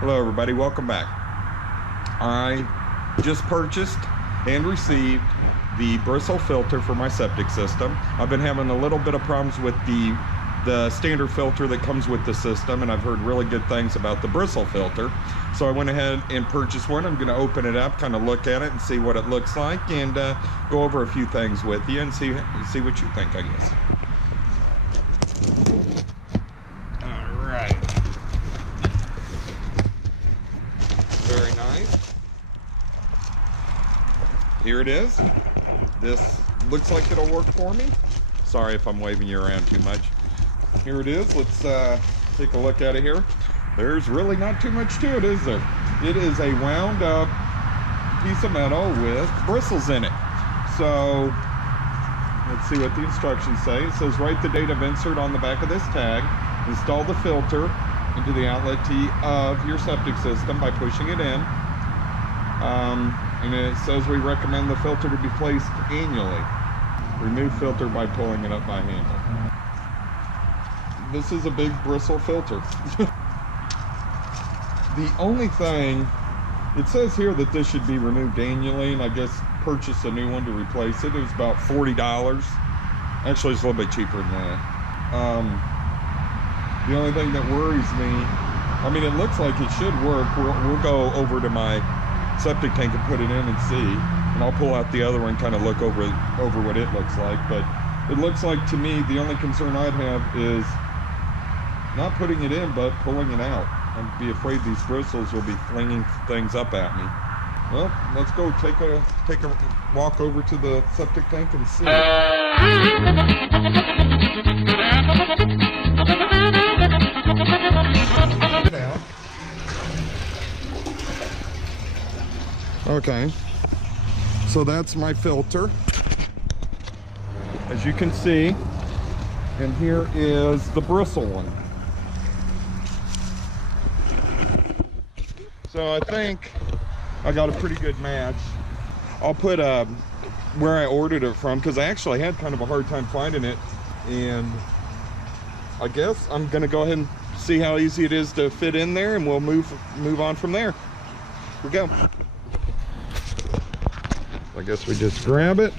Hello everybody, welcome back. I just purchased and received the Bristle filter for my septic system. I've been having a little bit of problems with the standard filter that comes with the system, and I've heard really good things about the Bristle filter. So I went ahead and purchased one. I'm gonna open it up, kind of look at it and see what it looks like, and go over a few things with you and see what you think, I guess. All right. Very nice. Here it is. This looks like it'll work for me. Sorry if I'm waving you around too much. Here it is. Let's take a look at it here. There's really not too much to it, is there? It is a wound up piece of metal with bristles in it. So let's see what the instructions say. It says write the date of insert on the back of this tag. Install the filter into the outlet T of your septic system by pushing it in. And it says we recommend the filter to be placed annually. Remove filter by pulling it up by handle. This is a big Bristle filter. The only thing, it says here that this should be removed annually, and I guess purchase a new one to replace it. It was about $40. Actually, it's a little bit cheaper than that. The only thing that worries me, I mean, it looks like it should work. We'll go over to my septic tank and put it in and see, and I'll pull out the other one, kind of look over what it looks like. But it looks like, to me, the only concern I'd have is not putting it in, but pulling it out. I'd be afraid these bristles will be flinging things up at me. Well, let's go take a walk over to the septic tank and see. Okay, so that's my filter, as you can see, and here is the Bristle one. So I think I got a pretty good match. I'll put where I ordered it from, because I actually had kind of a hard time finding it, and I guess I'm gonna go ahead and see how easy it is to fit in there, and we'll move on from there. Here we go. I guess we just grab it.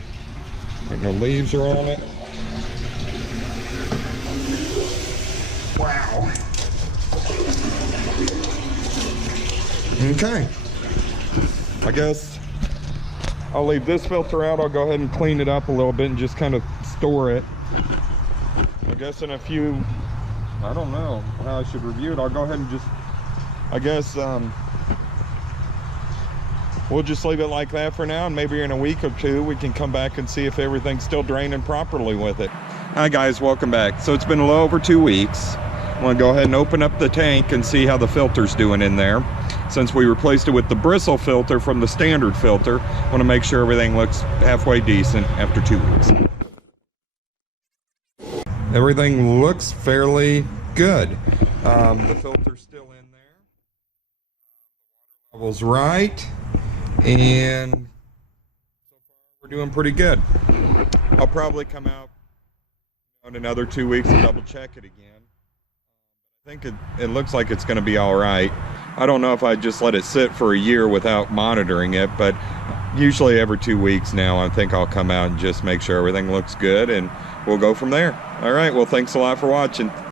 Like no leaves are on it. Wow. Okay. I guess I'll leave this filter out. I'll go ahead and clean it up a little bit and just kind of store it. I guess in a few, I don't know how I should review it. I'll go ahead and just, I guess, we'll just leave it like that for now, and maybe in a week or two we can come back and see if everything's still draining properly with it. Hi guys, welcome back. So it's been a little over 2 weeks. I'm gonna go ahead and open up the tank and see how the filter's doing in there. Since we replaced it with the Bristle filter from the standard filter, I want to make sure everything looks halfway decent after 2 weeks. Everything looks fairly good. The filter's still in there. Water level's right. And so far we're doing pretty good. I'll probably come out in another 2 weeks and double check it again. I think it looks like it's going to be all right. I don't know if I just let it sit for a year without monitoring it, but usually every 2 weeks now I think I'll come out and just make sure everything looks good, and we'll go from there. All right, well, thanks a lot for watching.